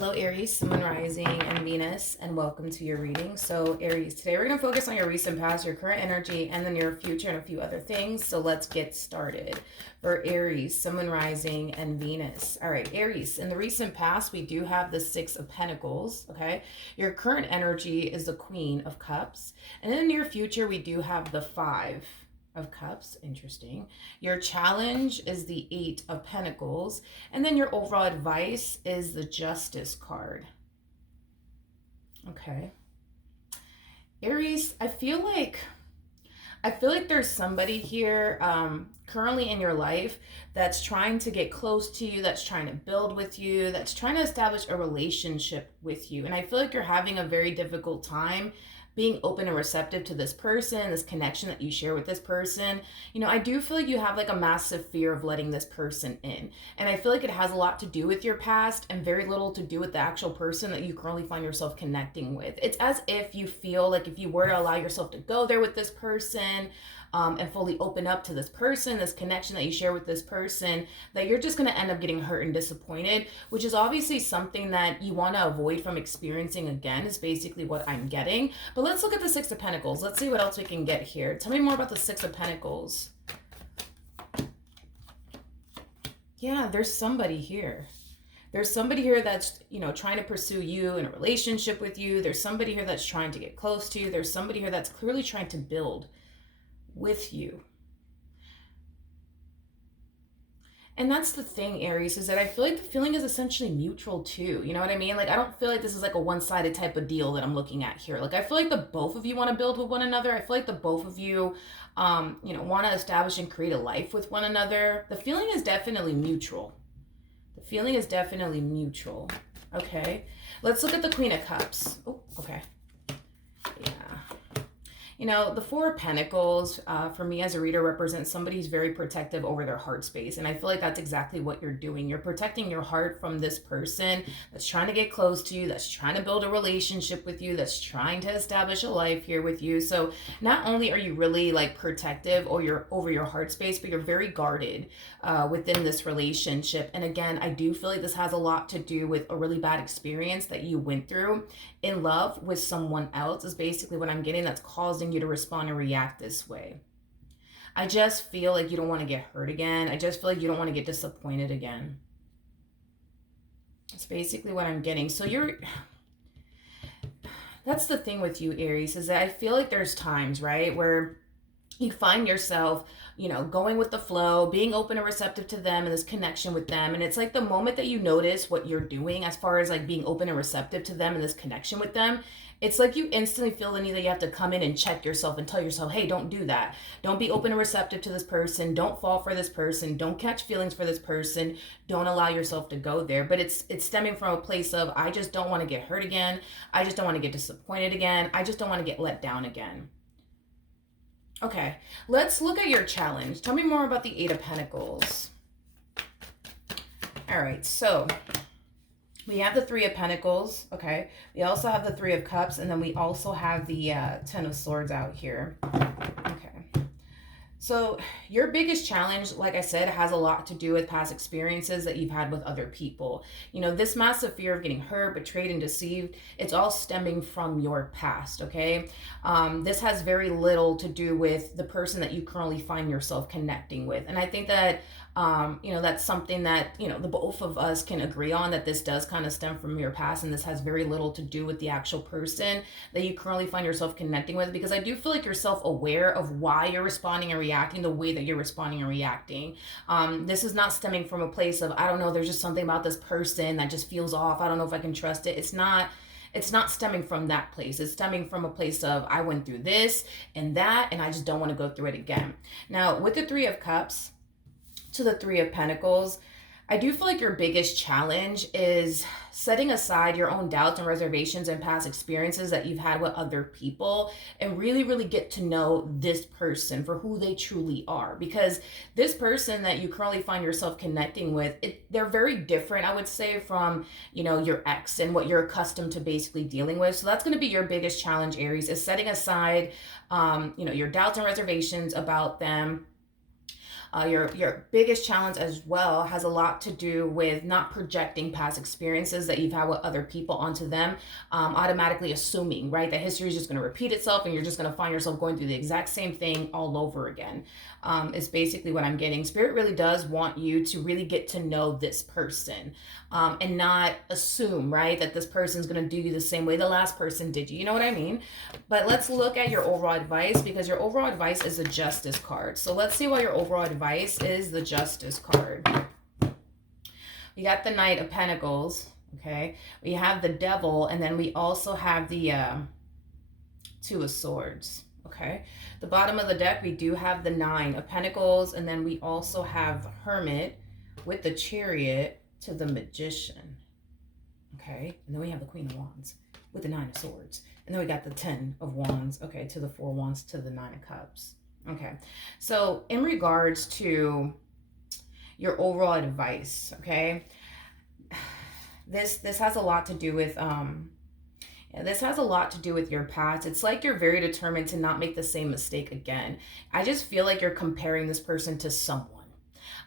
Hello, Aries, Sun, Rising, and Venus, and welcome to your reading. So, Aries, today we're going to focus on your recent past, your current energy, and the near future, and a few other things. So, let's get started. For Aries, Sun, Rising, and Venus. All right, Aries, in the recent past, we do have the Six of Pentacles, okay? Your current energy is the Queen of Cups. And in the near future, we do have the Five of Cups. Interesting. Your challenge is the Eight of Pentacles, and then your overall advice is the Justice card. Okay, Aries, I feel like there's somebody here currently in your life that's trying to get close to you, that's trying to build with you, that's trying to establish a relationship with you. And I feel like you're having a very difficult time being open and receptive to this person, this connection that you share with this person. You know, I do feel like you have like a massive fear of letting this person in. And I feel like it has a lot to do with your past and very little to do with the actual person that you currently find yourself connecting with. It's as if you feel like if you were to allow yourself to go there with this person, and fully open up to this person, this connection that you share with this person, that you're just going to end up getting hurt and disappointed, which is obviously something that you want to avoid from experiencing again, is basically what I'm getting. But let's look at the Six of Pentacles. Let's see what else we can get here. Tell me more about the Six of Pentacles. Yeah, there's somebody here. There's somebody here that's, trying to pursue you in a relationship with you. There's somebody here that's trying to get close to you. There's somebody here that's clearly trying to build with you. And that's the thing, Aries, is that I feel like the feeling is essentially mutual too. You know what I mean? Like, I don't feel like this is like a one-sided type of deal that I'm looking at here. Like, I feel like the both of you want to build with one another. I feel like the both of you, want to establish and create a life with one another. The feeling is definitely mutual. The feeling is definitely mutual. Okay. Let's look at the Queen of Cups. Oh, okay. Yeah. The Four of Pentacles, for me as a reader, represents somebody who's very protective over their heart space. And I feel like that's exactly what you're doing. You're protecting your heart from this person that's trying to get close to you, that's trying to build a relationship with you, that's trying to establish a life here with you. So not only are you really like protective over your heart space, but you're very guarded within this relationship. And again, I do feel like this has a lot to do with a really bad experience that you went through in love with someone else, is basically what I'm getting, that's causing you to respond and react this way. I just feel like you don't want to get hurt again. I just feel like you don't want to get disappointed again. That's basically what I'm getting. So that's the thing with you, Aries, is that I feel like there's times, right, where you find yourself, going with the flow, being open and receptive to them and this connection with them. And it's like the moment that you notice what you're doing as far as like being open and receptive to them and this connection with them, it's like you instantly feel the need that you have to come in and check yourself and tell yourself, hey, don't do that. Don't be open and receptive to this person. Don't fall for this person. Don't catch feelings for this person. Don't allow yourself to go there. But it's stemming from a place of, I just don't want to get hurt again. I just don't want to get disappointed again. I just don't want to get let down again. Okay, let's look at your challenge. Tell me more about the Eight of Pentacles. All right, so we have the Three of Pentacles, okay? We also have the Three of Cups, and then we also have the Ten of Swords out here. Okay. So your biggest challenge, like I said, has a lot to do with past experiences that you've had with other people. This massive fear of getting hurt, betrayed, and deceived, it's all stemming from your past, okay? This has very little to do with the person that you currently find yourself connecting with. And I think that, that's something that, the both of us can agree on, that this does kind of stem from your past, and this has very little to do with the actual person that you currently find yourself connecting with, because I do feel like you're self-aware of why you're responding and reacting the way that you're responding and reacting. This is not stemming from a place of, I don't know, there's just something about this person that just feels off. I don't know if I can trust it. It's not stemming from that place. It's stemming from a place of, I went through this and that, and I just don't want to go through it again. Now, with the Three of Cups to the Three of Pentacles, I do feel like your biggest challenge is setting aside your own doubts and reservations and past experiences that you've had with other people, and really, really get to know this person for who they truly are. Because this person that you currently find yourself connecting with, they're very different, I would say, from, your ex and what you're accustomed to basically dealing with. So that's going to be your biggest challenge, Aries, is setting aside, your doubts and reservations about them. Your biggest challenge as well has a lot to do with not projecting past experiences that you've had with other people onto them, automatically assuming, right, that history is just going to repeat itself and you're just going to find yourself going through the exact same thing all over again. Is basically what I'm getting. Spirit really does want you to really get to know this person, and not assume, right, that this person's going to do you the same way the last person did you. You know what I mean? But let's look at your overall advice, because your overall advice is the Justice card. So let's see why your overall advice is the Justice card. We got the Knight of Pentacles, okay? We have the Devil, and then we also have the Two of Swords, okay? The bottom of the deck, we do have the Nine of Pentacles, and then we also have the Hermit with the Chariot to the Magician, okay? And then we have the Queen of Wands with the Nine of Swords. And then we got the 10 of Wands, okay, to the 4 Wands to the 9 of Cups. Okay, so in regards to your overall advice, okay, this has a lot to do with this has a lot to do with your past. It's like you're very determined to not make the same mistake again. I just feel like you're comparing this person to someone.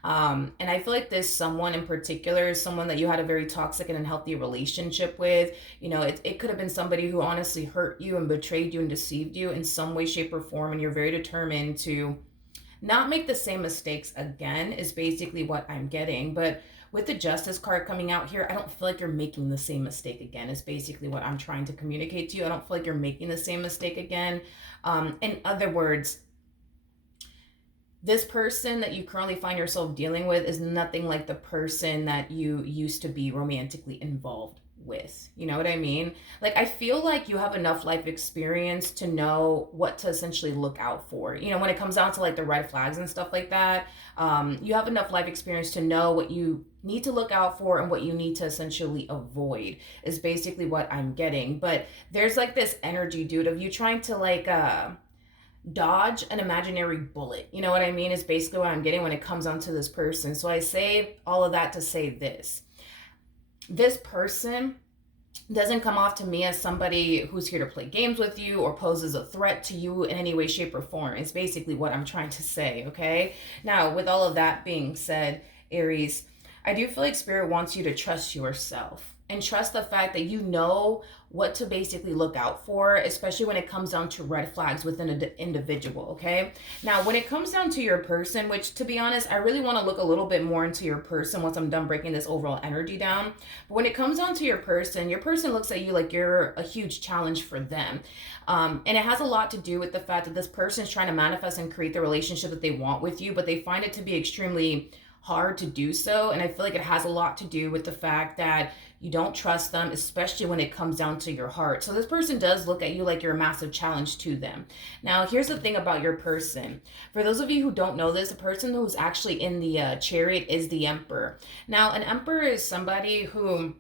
And I feel like this someone in particular is someone that you had a very toxic and unhealthy relationship with. You know, it could have been somebody who honestly hurt you and betrayed you and deceived you in some way, shape, or form. And you're very determined to not make the same mistakes again, is basically what I'm getting. But with the Justice card coming out here, I don't feel like you're making the same mistake again, is basically what I'm trying to communicate to you. I don't feel like you're making the same mistake again. In other words, this person that you currently find yourself dealing with is nothing like the person that you used to be romantically involved with. You know what I mean? Like, I feel like you have enough life experience to know what to essentially look out for. You know, when it comes down to like the red flags and stuff like that, you have enough life experience to know what you need to look out for and what you need to essentially avoid, is basically what I'm getting. But there's like this energy, dude, of you trying to like, dodge an imaginary bullet. You know what I mean? Is basically what I'm getting when it comes onto this person. So I say all of that to say this. This person doesn't come off to me as somebody who's here to play games with you or poses a threat to you in any way, shape, or form. It's basically what I'm trying to say, okay? Now, with all of that being said, Aries, I do feel like Spirit wants you to trust yourself and trust the fact that you know what to basically look out for, especially when it comes down to red flags within an individual, okay? Now, when it comes down to your person, which to be honest, I really want to look a little bit more into your person once I'm done breaking this overall energy down. But when it comes down to your person looks at you like you're a huge challenge for them. And it has a lot to do with the fact that this person is trying to manifest and create the relationship that they want with you, but they find it to be extremely hard to do so. And I feel like it has a lot to do with the fact that you don't trust them, especially when it comes down to your heart. So this person does look at you like you're a massive challenge to them. Now, here's the thing about your person. For those of you who don't know this, the person who's actually in the Chariot is the Emperor. Now, an Emperor is somebody who,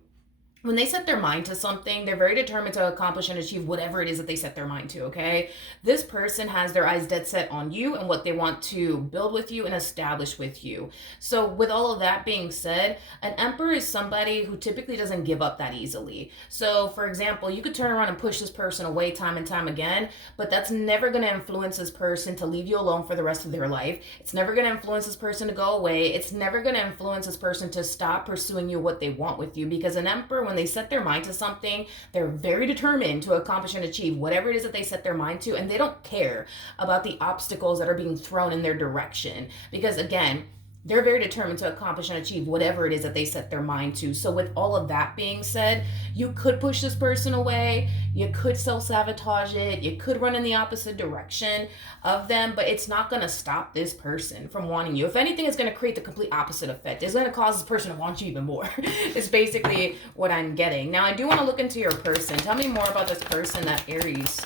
when they set their mind to something, they're very determined to accomplish and achieve whatever it is that they set their mind to, okay? This person has their eyes dead set on you and what they want to build with you and establish with you. So with all of that being said, an Emperor is somebody who typically doesn't give up that easily. So for example, you could turn around and push this person away time and time again, but that's never going to influence this person to leave you alone for the rest of their life. It's never going to influence this person to go away. It's never going to influence this person to stop pursuing you what they want with you, because an Emperor, when they set their mind to something, they're very determined to accomplish and achieve whatever it is that they set their mind to, and they don't care about the obstacles that are being thrown in their direction, because again, they're very determined to accomplish and achieve whatever it is that they set their mind to. So with all of that being said, you could push this person away, you could self-sabotage it, you could run in the opposite direction of them, but it's not going to stop this person from wanting you. If anything, it's going to create the complete opposite effect. It's going to cause this person to want you even more. It's basically what I'm getting. Now, I do want to look into your person. Tell me more about this person that Aries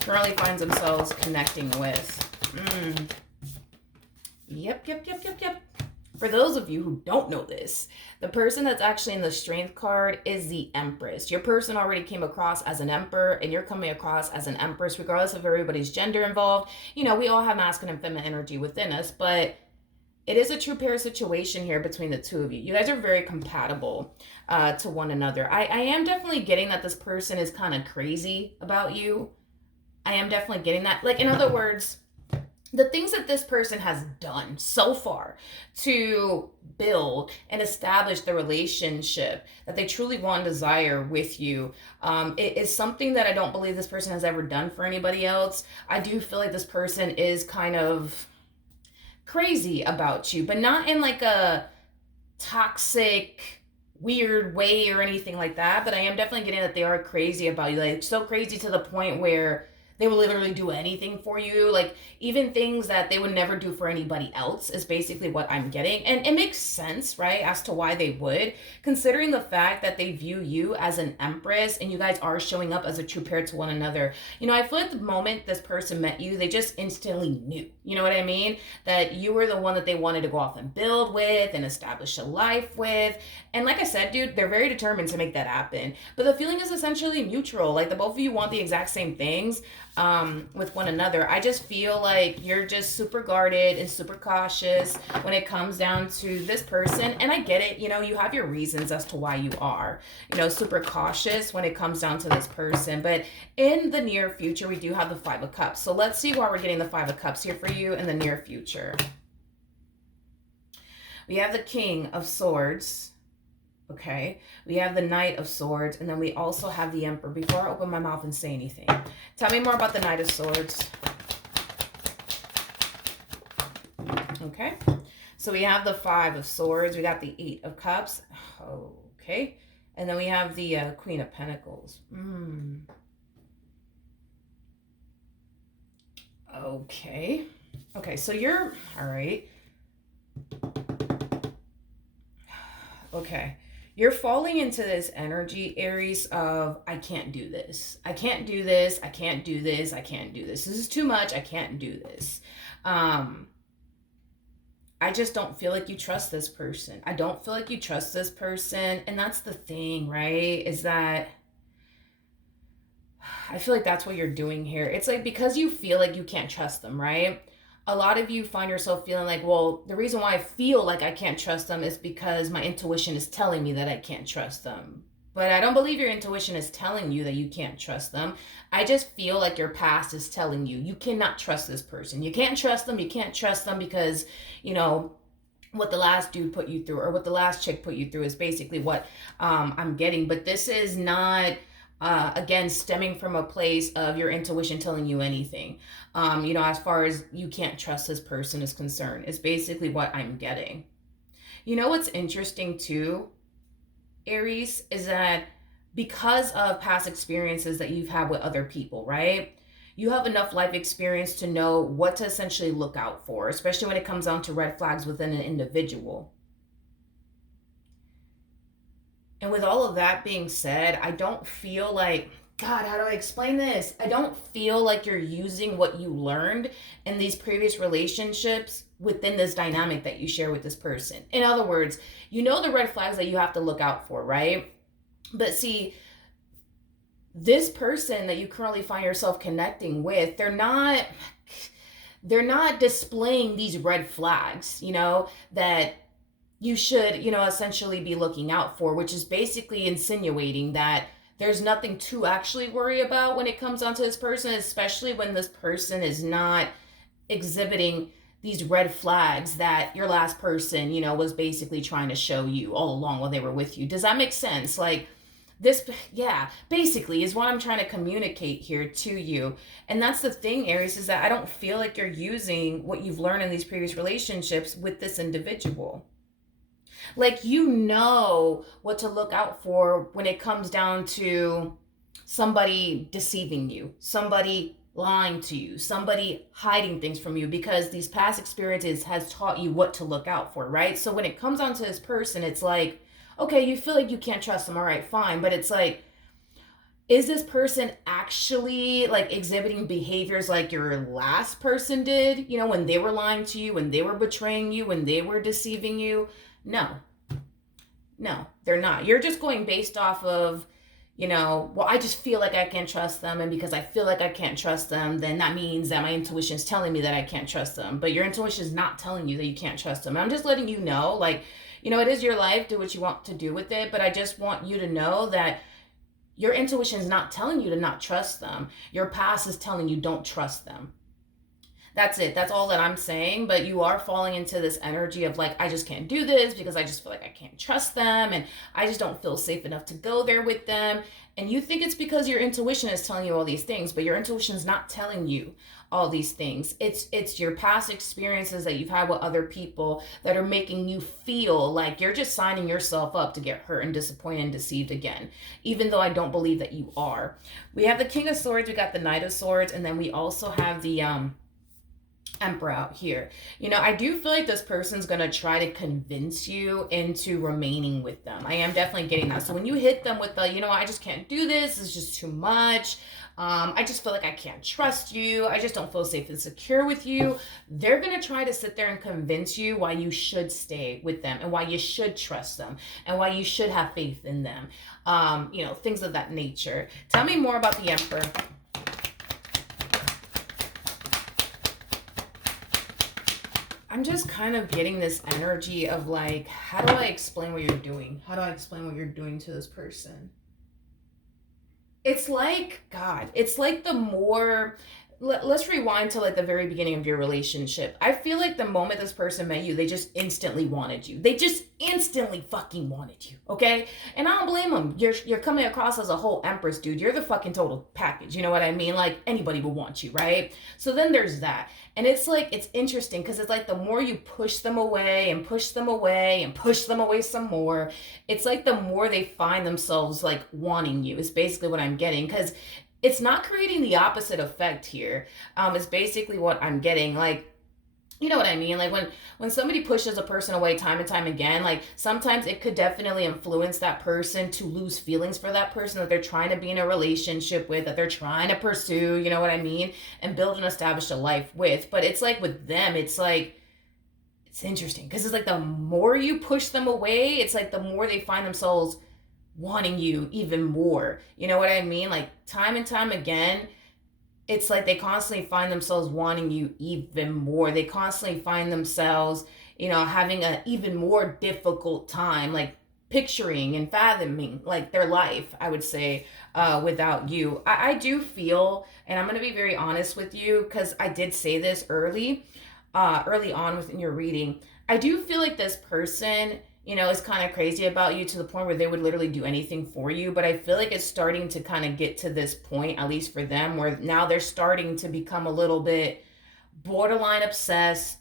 currently finds themselves connecting with. Yep. For those of you who don't know this, the person that's actually in the Strength card is the Empress. Your person already came across as an Emperor, and you're coming across as an Empress, regardless of everybody's gender involved. You know, we all have masculine and feminine energy within us, but it is a true pair situation here between the two of you. You guys are very compatible to one another. I am definitely getting that this person is kind of crazy about you. I am definitely getting that. Like, in other words, the things that this person has done so far to build and establish the relationship that they truly want and desire with you, it is something that I don't believe this person has ever done for anybody else. I do feel like this person is kind of crazy about you, but not in like a toxic weird way or anything like that, but I am definitely getting that they are crazy about you, like so crazy to the point where they will literally do anything for you, like even things that they would never do for anybody else is basically what I'm getting. And it makes sense, right, as to why they would, considering the fact that they view you as an empress and you guys are showing up as a true pair to one another. You know, I feel like the moment this person met you, they just instantly knew, you know what I mean, that you were the one that they wanted to go off and build with and establish a life with. And like I said, dude, they're very determined to make that happen. But the feeling is essentially mutual. Like the both of you want the exact same things with one another. I just feel like you're just super guarded and super cautious when it comes down to this person. And I get it. You know, you have your reasons as to why you are, you know, super cautious when it comes down to this person. But in the near future, we do have the Five of Cups. So let's see why we're getting the Five of Cups here for you in the near future. We have the King of Swords. Okay, we have the Knight of Swords, and then we also have the Emperor. Before I open my mouth and say anything, tell me more about the Knight of Swords. Okay, so we have the Five of Swords, we got the Eight of Cups. Okay, and then we have the Queen of Pentacles. Okay, so you're, all right. Okay. You're falling into this energy, Aries, of I can't do this. I can't do this. I can't do this. I can't do this. This is too much. I can't do this. I just don't feel like you trust this person. I don't feel like you trust this person. And that's the thing, right? Is that I feel like that's what you're doing here. It's like because you feel like you can't trust them, right? A lot of you find yourself feeling like, well, the reason why I feel like I can't trust them is because my intuition is telling me that I can't trust them. But I don't believe your intuition is telling you that you can't trust them. I just feel like your past is telling you you cannot trust this person. You can't trust them. You can't trust them because, you know, what the last dude put you through or what the last chick put you through is basically what I'm getting. But this is not again stemming from a place of your intuition telling you anything, you know, as far as you can't trust this person is concerned. It's basically what I'm getting. You know what's interesting too, Aries, is that because of past experiences that you've had with other people, right, you have enough life experience to know what to essentially look out for, especially when it comes down to red flags within an individual. And with all of that being said, I don't feel like, God, how do I explain this? I don't feel like you're using what you learned in these previous relationships within this dynamic that you share with this person. In other words, you know the red flags that you have to look out for, right? But see, this person that you currently find yourself connecting with, they're not displaying these red flags, you know, that you should, you know, essentially be looking out for, which is basically insinuating that there's nothing to actually worry about when it comes onto this person, especially when this person is not exhibiting these red flags that your last person, you know, was basically trying to show you all along while they were with you. Does that make sense? Like this, yeah, basically is what I'm trying to communicate here to you. And that's the thing, Aries, is that I don't feel like you're using what you've learned in these previous relationships with this individual. Like, you know what to look out for when it comes down to somebody deceiving you, somebody lying to you, somebody hiding things from you, because these past experiences has taught you what to look out for, right? So when it comes down to this person, it's like, okay, you feel like you can't trust them, all right, fine, but it's like, is this person actually like exhibiting behaviors like your last person did, you know, when they were lying to you, when they were betraying you, when they were deceiving you? No, no, they're not. You're just going based off of, you know, well, I just feel like I can't trust them. And because I feel like I can't trust them, then that means that my intuition is telling me that I can't trust them. But your intuition is not telling you that you can't trust them. I'm just letting you know, like, you know, it is your life. Do what you want to do with it. But I just want you to know that your intuition is not telling you to not trust them. Your past is telling you don't trust them. That's it. That's all that I'm saying. But you are falling into this energy of like, I just can't do this because I just feel like I can't trust them and I just don't feel safe enough to go there with them. And you think it's because your intuition is telling you all these things, but your intuition is not telling you all these things. It's your past experiences that you've had with other people that are making you feel like you're just signing yourself up to get hurt and disappointed and deceived again, even though I don't believe that you are. We have the King of Swords, we got the Knight of Swords, and then we also have the Emperor out here. You know, I do feel like this person's gonna try to convince you into remaining with them. I am definitely getting that. So when you hit them with the, you know, I just can't do this, it's just too much. I just feel like I can't trust you. I just don't feel safe and secure with you. They're going to try to sit there and convince you why you should stay with them and why you should trust them and why you should have faith in them. You know, things of that nature. Tell me more about the Emperor. I'm just kind of getting this energy of like, how do I explain what you're doing? How do I explain what you're doing to this person? It's like, God, it's like the more, let's rewind to like the very beginning of your relationship. I feel like the moment this person met you, they just instantly wanted you. They just instantly fucking wanted you, okay? And I don't blame them. You're coming across as a whole empress, dude. You're the fucking total package. You know what I mean? Like anybody would want you, right? So then there's that. And it's like, it's interesting because it's like the more you push them away and push them away and push them away some more, it's like the more they find themselves like wanting you is basically what I'm getting. Because it's not creating the opposite effect here. Is basically what I'm getting. Like, you know what I mean? Like when somebody pushes a person away time and time again, like sometimes it could definitely influence that person to lose feelings for that person that they're trying to be in a relationship with, that they're trying to pursue, you know what I mean? And build and establish a life with. But it's like with them, it's like, it's interesting because it's like the more you push them away, it's like the more they find themselves wanting you even more. You know what I mean? Like time and time again, it's like they constantly find themselves wanting you even more. They constantly find themselves, you know, having an even more difficult time, like picturing and fathoming like their life, I would say, without you. I do feel, and I'm going to be very honest with you because I did say this early on within your reading. I do feel like this person, you know, is kind of crazy about you to the point where they would literally do anything for you. But I feel like it's starting to kind of get to this point, at least for them, where now they're starting to become a little bit borderline obsessed,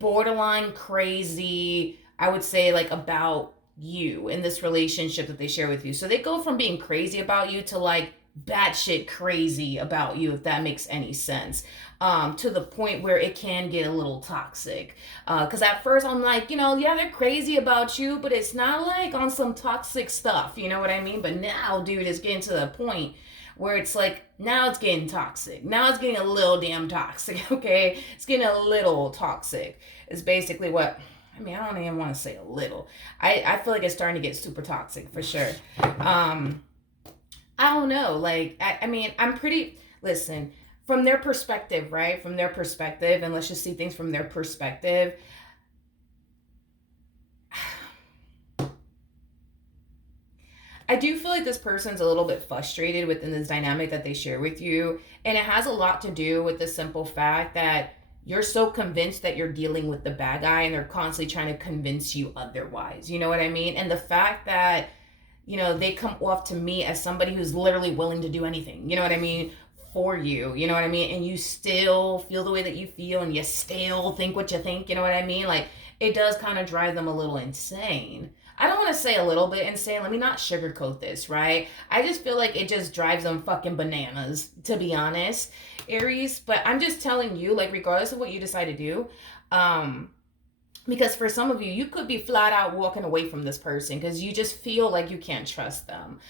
borderline crazy, I would say, like about you in this relationship that they share with you. So they go from being crazy about you to like batshit crazy about you, if that makes any sense. To the point where it can get a little toxic. Because at first I'm like, you know, yeah, they're crazy about you, but it's not like on some toxic stuff, you know what I mean? But now, dude, it's getting to the point where it's like, now it's getting toxic. Now it's getting a little damn toxic, okay? It's getting a little toxic, is basically what, I mean, I don't even want to say a little. I feel like it's starting to get super toxic for sure. I don't know. Like, I mean, I'm pretty, listen, from their perspective, right? From their perspective, and let's just see things from their perspective. I do feel like this person's a little bit frustrated within this dynamic that they share with you. And it has a lot to do with the simple fact that you're so convinced that you're dealing with the bad guy and they're constantly trying to convince you otherwise. You know what I mean? And the fact that, you know, they come off to me as somebody who's literally willing to do anything. You know what I mean? For you, you know what I mean? And you still feel the way that you feel and you still think what you think, you know what I mean? Like, it does kind of drive them a little insane. I don't want to say a little bit insane. Let me not sugarcoat this, right? I just feel like it just drives them fucking bananas, to be honest, Aries. But I'm just telling you, like, regardless of what you decide to do, because for some of you, you could be flat out walking away from this person because you just feel like you can't trust them.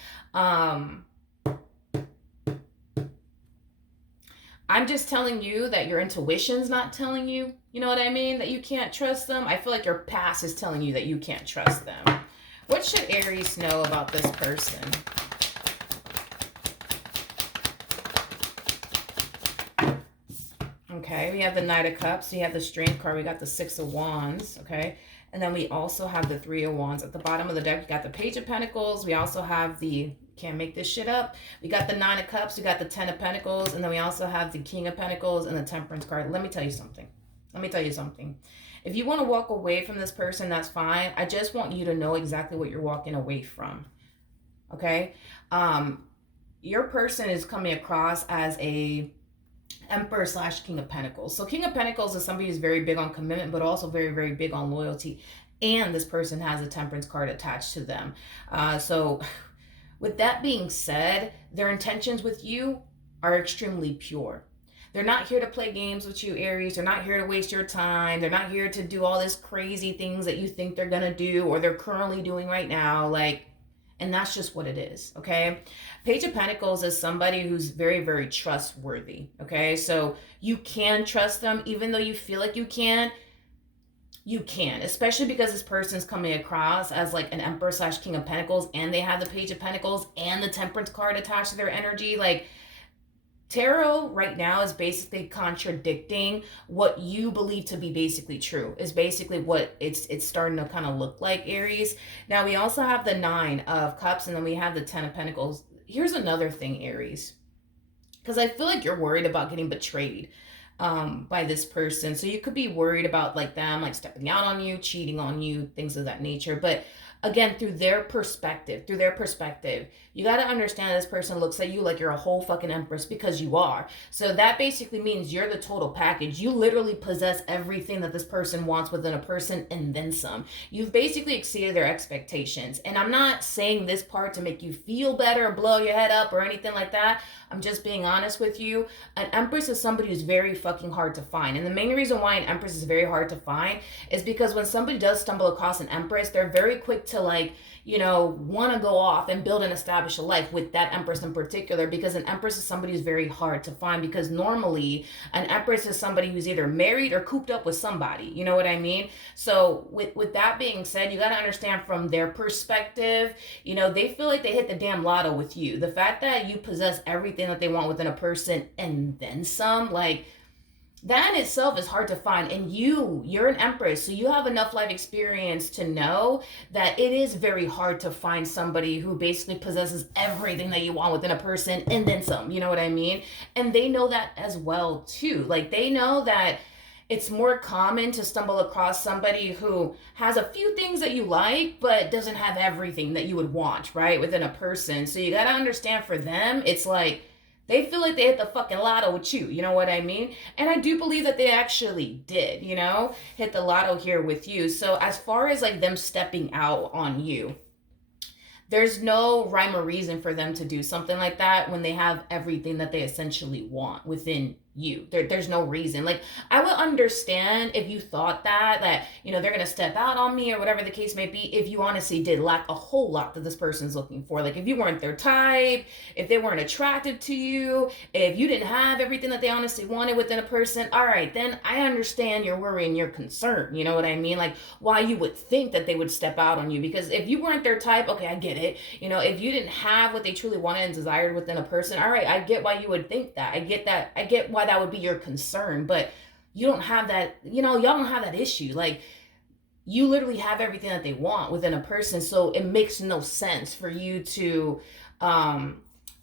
I'm just telling you that your intuition's not telling you, you know what I mean, that you can't trust them. I feel like your past is telling you that you can't trust them. What should Aries know about this person? Okay, we have the Knight of Cups. We have the Strength card. We got the Six of Wands, okay? And then we also have the Three of Wands. At the bottom of the deck, we got the Page of Pentacles. We also have the Can't make this shit up. We got the Nine of Cups, we got the Ten of Pentacles, and then we also have the King of Pentacles and the Temperance card. Let me tell you something. Let me tell you something. If you want to walk away from this person, that's fine. I just want you to know exactly what you're walking away from. Okay? Your person is coming across as a Emperor / King of Pentacles. So King of Pentacles is somebody who's very big on commitment, but also very, very big on loyalty. And this person has a Temperance card attached to them. So with that being said, their intentions with you are extremely pure. They're not here to play games with you, Aries. They're not here to waste your time. They're not here to do all this crazy things that you think they're going to do or they're currently doing right now. Like, and that's just what it is, okay? Page of Pentacles is somebody who's very, very trustworthy, okay? So you can trust them, even though you feel like you can't. You can, especially because this person's coming across as like an Emperor / King of Pentacles, and they have the Page of Pentacles and the Temperance card attached to their energy. Like, tarot right now is basically contradicting what you believe to be basically true. Is basically what it's starting to kind of look like, Aries. Now we also have the Nine of Cups, and then we have the Ten of Pentacles. Here's another thing, Aries, because I feel like you're worried about getting betrayed by this person. So you could be worried about like them like stepping out on you, cheating on you, things of that nature. But again, through their perspective, you got to understand this person looks at you like you're a whole fucking empress, because you are. So that basically means you're the total package. You literally possess everything that this person wants within a person and then some. You've basically exceeded their expectations. And I'm not saying this part to make you feel better or blow your head up or anything like that. I'm just being honest with you. An empress is somebody who's very fucking hard to find. And the main reason why an empress is very hard to find is because when somebody does stumble across an empress, they're very quick to like, you know, want to go off and build and establish a life with that empress in particular, because an empress is somebody who's very hard to find, because normally an empress is somebody who's either married or cooped up with somebody. You know what I mean? So with that being said, you got to understand from their perspective, you know, they feel like they hit the damn lotto with you. The fact that you possess everything that they want within a person and then some, like, that in itself is hard to find. And you're an empress, so you have enough life experience to know that it is very hard to find somebody who basically possesses everything that you want within a person and then some. You know what I mean? And they know that as well too. Like, they know that it's more common to stumble across somebody who has a few things that you like but doesn't have everything that you would want, right, within a person. So you got to understand, for them, it's like they feel like they hit the fucking lotto with you. You know what I mean? And I do believe that they actually did, you know, hit the lotto here with you. So as far as like them stepping out on you, there's no rhyme or reason for them to do something like that when they have everything that they essentially want within you. There's no reason. Like, I would understand if you thought that you know, they're gonna step out on me or whatever the case may be, if you honestly did lack a whole lot that this person's looking for. Like, if you weren't their type, if they weren't attractive to you, if you didn't have everything that they honestly wanted within a person, all right, then I understand your worry and your concern. You know what I mean? Like, why you would think that they would step out on you, because if you weren't their type, okay, I get it. You know, if you didn't have what they truly wanted and desired within a person, all right, I get why you would think that. I get why that would be your concern. But you don't have that, you know, y'all don't have that issue. Like, you literally have everything that they want within a person. So it makes no sense for you to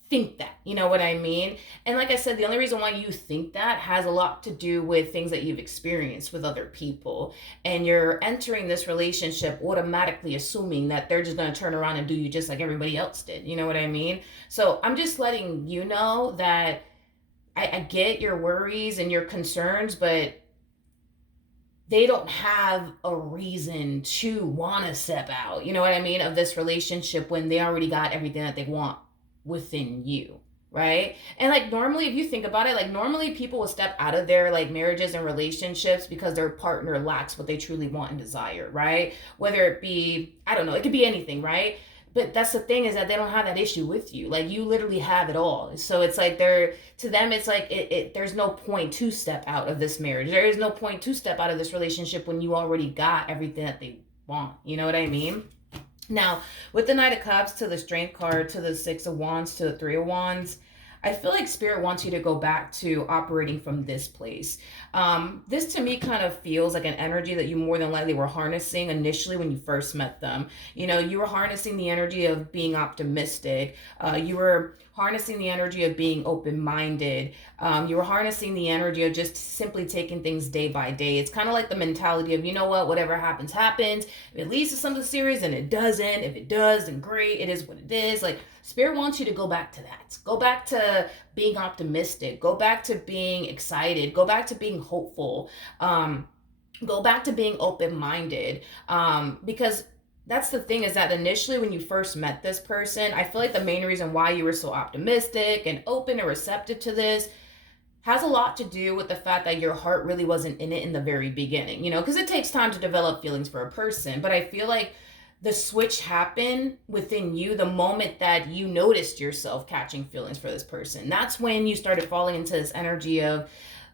think that, you know what I mean? And like I said, the only reason why you think that has a lot to do with things that you've experienced with other people. And you're entering this relationship automatically assuming that they're just going to turn around and do you just like everybody else did. You know what I mean? So I'm just letting you know that I get your worries and your concerns, but they don't have a reason to want to step out, you know what I mean, of this relationship when they already got everything that they want within you, right? And like, normally, if you think about it, like, normally people will step out of their like marriages and relationships because their partner lacks what they truly want and desire, right? Whether it be, I don't know, it could be anything, right? But that's the thing, is that they don't have that issue with you. Like, you literally have it all. So it's like to them, it's like there's no point to step out of this marriage. There is no point to step out of this relationship when you already got everything that they want. You know what I mean? Now, with the Knight of Cups to the Strength card to the Six of Wands to the Three of Wands, I feel like Spirit wants you to go back to operating from this place. This to me kind of feels like an energy that you more than likely were harnessing initially when you first met them. You know, you were harnessing the energy of being optimistic. You were harnessing the energy of being open minded. You were harnessing the energy of just simply taking things day by day. It's kind of like the mentality of, you know what, whatever happens, happens. If it leads to something serious and it doesn't, if it does, then great, it is what it is. Like, Spirit wants you to go back to that. Go back to being optimistic. Go back to being excited. Go back to being hopeful. Go back to being open minded. Because that's the thing, is that initially when you first met this person, I feel like the main reason why you were so optimistic and open and receptive to this has a lot to do with the fact that your heart really wasn't in it in the very beginning, you know, because it takes time to develop feelings for a person. But I feel like the switch happened within you the moment that you noticed yourself catching feelings for this person. That's when you started falling into this energy of,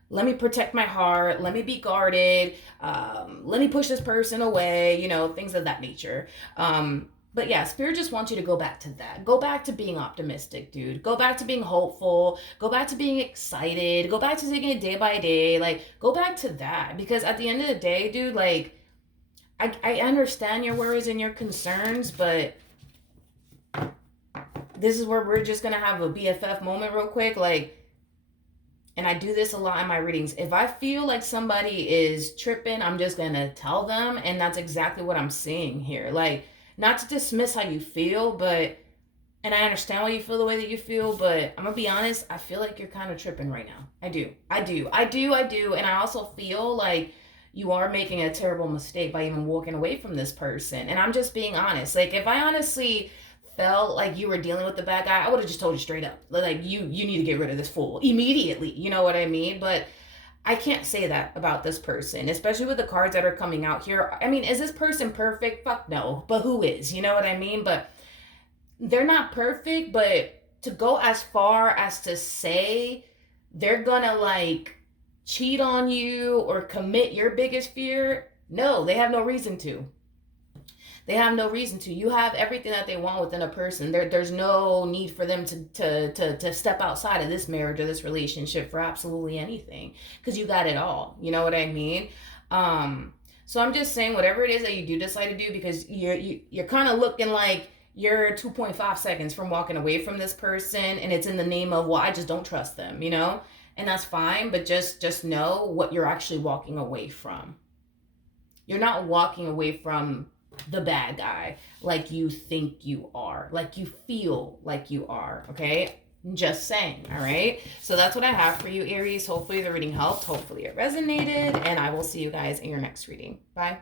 let me protect my heart, let me be guarded, let me push this person away, you know, things of that nature. But yeah, Spirit just wants you to go back to that. Go back to being optimistic, dude. Go back to being hopeful. Go back to being excited. Go back to taking it day by day. Like, go back to that. Because at the end of the day, dude, like, I understand your worries and your concerns, but this is where we're just going to have a BFF moment real quick. Like, and I do this a lot in my readings. If I feel like somebody is tripping, I'm just going to tell them. And that's exactly what I'm seeing here. Like, not to dismiss how you feel, but, and I understand why you feel the way that you feel, but I'm going to be honest, I feel like you're kind of tripping right now. I do. And I also feel like you are making a terrible mistake by even walking away from this person. And I'm just being honest. Like, if I honestly felt like you were dealing with the bad guy, I would have just told you straight up. Like, you need to get rid of this fool immediately. You know what I mean? But I can't say that about this person, especially with the cards that are coming out here. I mean, is this person perfect? Fuck no. But who is? You know what I mean? But they're not perfect, but to go as far as to say they're gonna like cheat on you or commit your biggest fear, no, they have no reason to. They have no reason to. You have everything that they want within a person. There's no need for them to step outside of this marriage or this relationship for absolutely anything, because you got it all. You know what I mean? So I'm just saying, whatever it is that you do decide to do, because you're kind of looking like you're 2.5 seconds from walking away from this person, and it's in the name of, well, I just don't trust them, you know? And that's fine, but just know what you're actually walking away from. You're not walking away from the bad guy like you think you are, like you feel like you are, okay? Just saying, all right? So that's what I have for you, Aries. Hopefully the reading helped. Hopefully it resonated, and I will see you guys in your next reading. Bye.